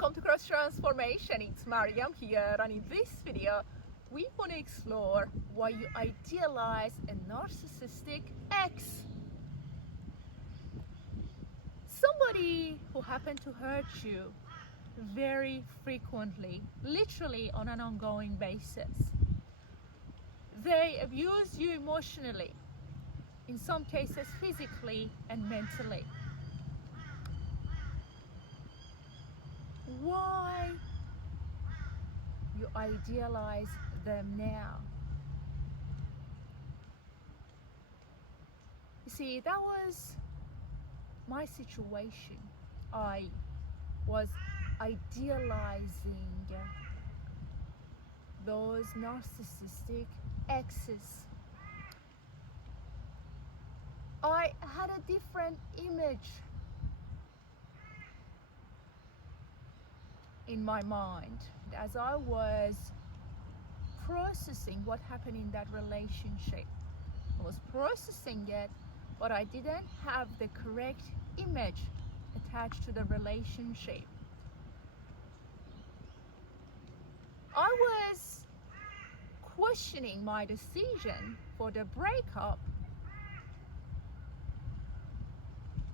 Welcome to Cross Transformation. It's Mariam here, and in this video we want to explore why you idealize a narcissistic ex. Somebody who happened to hurt you very frequently, literally on an ongoing basis. They abuse you emotionally, in some cases physically and mentally. Why you idealize them now? You see, that was my situation. I was idealizing those narcissistic exes. I had a different image in my mind as I was processing what happened in that relationship. I was processing it, but I didn't have the correct image attached to the relationship. I was questioning my decision for the breakup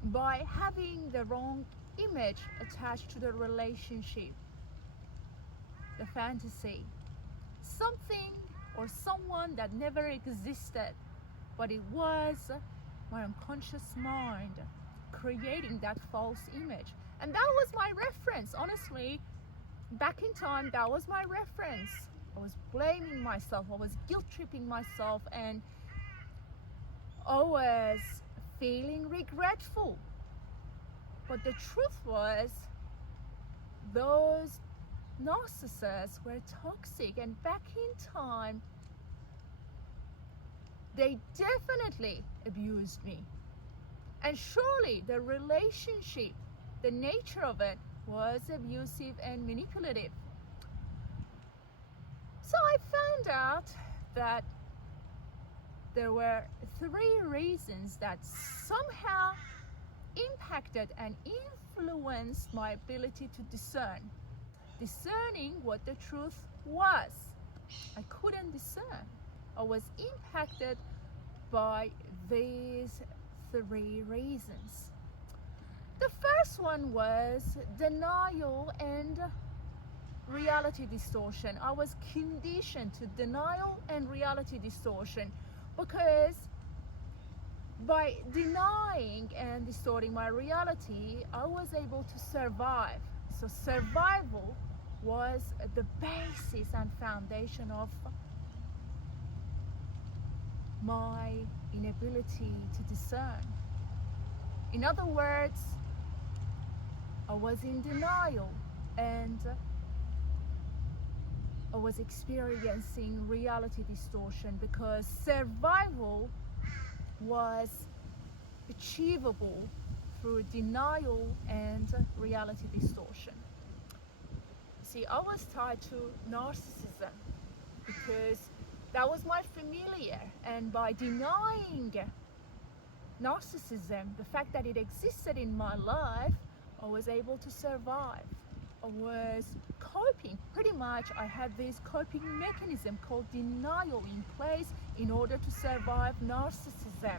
by having the wrong image attached to the relationship, the fantasy, something or someone that never existed, but it was my unconscious mind creating that false image. And that was my reference. Honestly, back in time, that was my reference. I was blaming myself, I was guilt tripping myself, and I was feeling regretful. But the truth was, those narcissists were toxic, and back in time, they definitely abused me. And surely the relationship, the nature of it, was abusive and manipulative. So I found out that there were 3 reasons that somehow impacted and influenced my ability to discerning what the truth was. I couldn't discern. I was impacted by these 3 reasons. The first one was denial and reality distortion. I was conditioned to denial and reality distortion because by denying and distorting my reality, I was able to survive. So survival was the basis and foundation of my inability to discern. In other words, I was in denial and I was experiencing reality distortion because survival was achievable through denial and reality distortion. See, I was tied to narcissism because that was my familiar, and by denying narcissism, the fact that it existed in my life, I was able to survive. I was coping. Pretty much I had this coping mechanism called denial in place in order to survive narcissism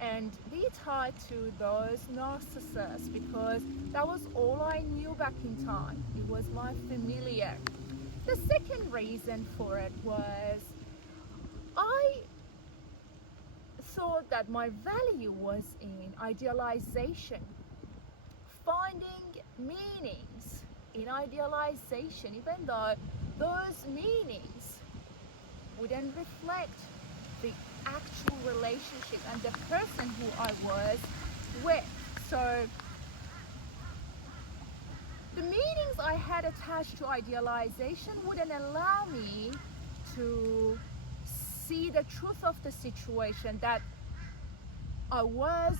and be tied to those narcissists because that was all I knew back in time. It was my familiar. The second reason for it was I thought that my value was in idealization, finding meanings in idealization, even though those meanings wouldn't reflect the actual relationship and the person who I was with. So the meanings I had attached to idealization wouldn't allow me to see the truth of the situation, that I was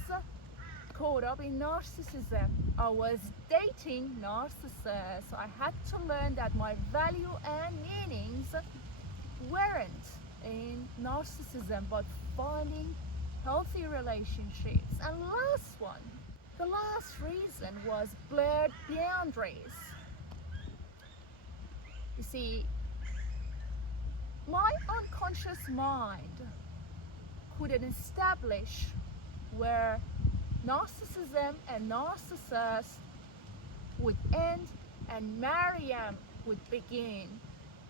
caught up in narcissism. I was dating narcissists. I had to learn that my value and meanings weren't in narcissism, but finding healthy relationships. And last one, the last reason was blurred boundaries. You see, my unconscious mind couldn't establish where narcissism and narcissist would end and Mariam would begin.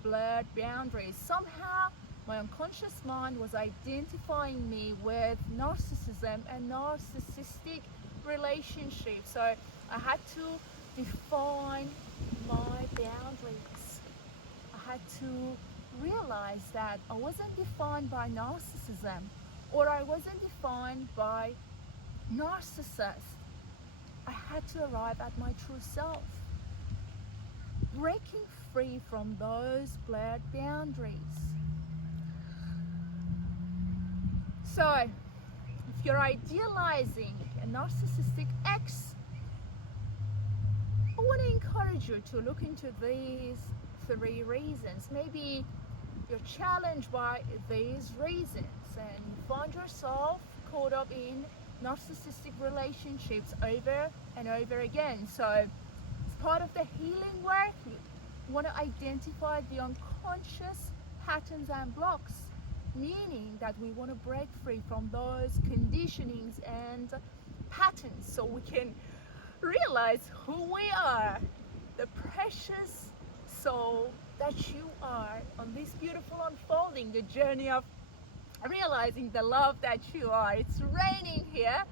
Blurred boundaries. Somehow my unconscious mind was identifying me with narcissism and narcissistic relationships. So I had to define my boundaries. I had to realize that I wasn't defined by narcissism or I wasn't defined by narcissists. I had to arrive at my true self, breaking free from those blurred boundaries. So, if you're idealizing a narcissistic ex, I want to encourage you to look into these 3 reasons. Maybe you're challenged by these reasons and you find yourself caught up in narcissistic relationships over and over again. So, as part of the healing work, you want to identify the unconscious patterns and blocks, meaning that we want to break free from those conditionings and patterns so we can realize who we are, the precious soul that you are on this beautiful unfolding, the journey of realizing the love that you are. It's raining here.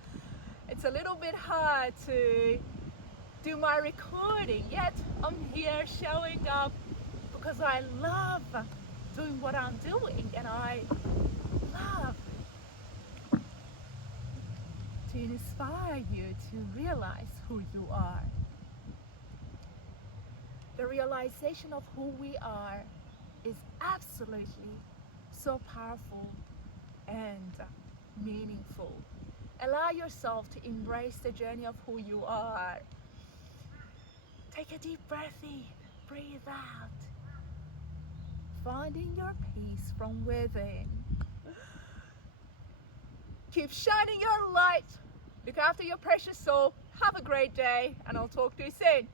It's a little bit hard to do my recording, yet I'm here showing up because I love doing what I'm doing, and I love to inspire you to realize who you are. The realization of who we are is absolutely so powerful and meaningful. Allow yourself to embrace the journey of who you are. Take a deep breath in, breathe out, finding your peace from within. Keep shining your light. Look after your precious soul. Have a great day, and I'll talk to you soon.